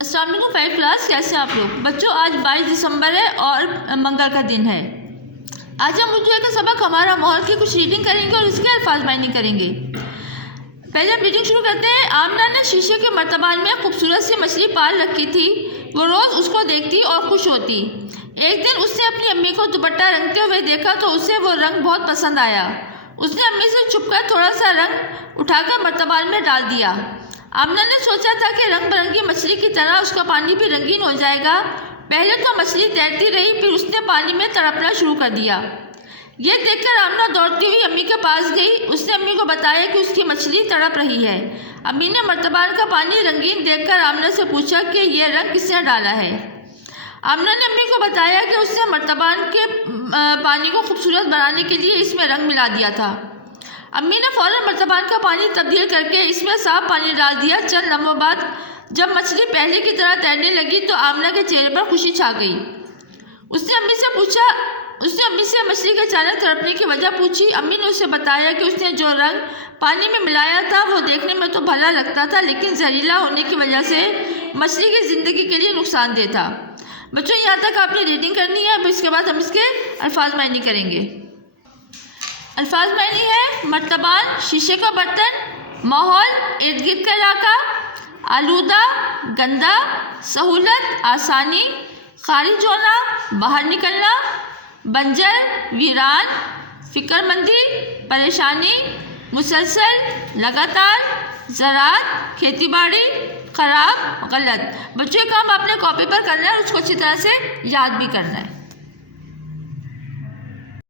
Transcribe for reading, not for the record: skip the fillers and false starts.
السلام علیکم 5 کلاس، کیسے ہیں آپ لوگ بچوں؟ آج 22 دسمبر ہے اور منگل کا دن ہے۔ آج ہم اردو کا سبق ہمارا ماحول کی کچھ ریڈنگ کریں گے اور اس کے الفاظ معنی کریں گے۔ پہلے ہم ریڈنگ شروع کرتے ہیں۔ آمنہ نے شیشے کے مرتبان میں خوبصورت سی مچھلی پال رکھی تھی۔ وہ روز اس کو دیکھتی اور خوش ہوتی۔ ایک دن اس نے اپنی امی کو دوپٹہ رنگتے ہوئے دیکھا تو اسے وہ رنگ بہت پسند آیا۔ اس نے امی سے چھپ کر تھوڑا سا رنگ اٹھا کر مرتبان میں ڈال دیا۔ آمنہ نے سوچا تھا کہ رنگ برنگی مچھلی کی طرح اس کا پانی بھی رنگین ہو جائے گا۔ پہلے تو مچھلی تیرتی رہی، پھر اس نے پانی میں تڑپنا شروع کر دیا۔ یہ دیکھ کر آمنہ دوڑتی ہوئی امی کے پاس گئی۔ اس نے امی کو بتایا کہ اس کی مچھلی تڑپ رہی ہے۔ امی نے مرتبان کا پانی رنگین دیکھ کر آمنہ سے پوچھا کہ یہ رنگ کس نے ڈالا ہے۔ آمنہ نے امی کو بتایا کہ اس نے مرتبان کے پانی کو خوبصورت بنانے کے لیے اس میں رنگ ملا دیا تھا۔ امی نے فوراً مرتبان کا پانی تبدیل کر کے اس میں صاف پانی ڈال دیا۔ چند لمحوں بعد جب مچھلی پہلے کی طرح تیرنے لگی تو آمنہ کے چہرے پر خوشی چھا گئی۔ اس نے امی سے مچھلی کے اچانک تڑپنے کی وجہ پوچھی۔ امی نے اسے بتایا کہ اس نے جو رنگ پانی میں ملایا تھا وہ دیکھنے میں تو بھلا لگتا تھا، لیکن زہریلا ہونے کی وجہ سے مچھلی کی زندگی کے لیے نقصان دہ تھا۔ بچوں، یہاں تک آپ نے ریڈنگ کرنی ہے۔ اب اس کے بعد ہم اس کے الفاظ معنی کریں گے۔ الفاظ معنی ہے: مرتبان، شیشے کا برتن، ماحول، ارد گرد کا علاقہ، آلودہ، گندا، سہولت، آسانی، خارج ہونا، باہر نکلنا، بنجر، ویران، فکر مندی، پریشانی، مسلسل، لگاتار، زراعت، کھیتی باڑی، خراب، غلط۔ بچوں، یہ کام آپ نے کاپی پر کرنا ہے اور اس کو اچھی طرح سے یاد بھی کرنا ہے۔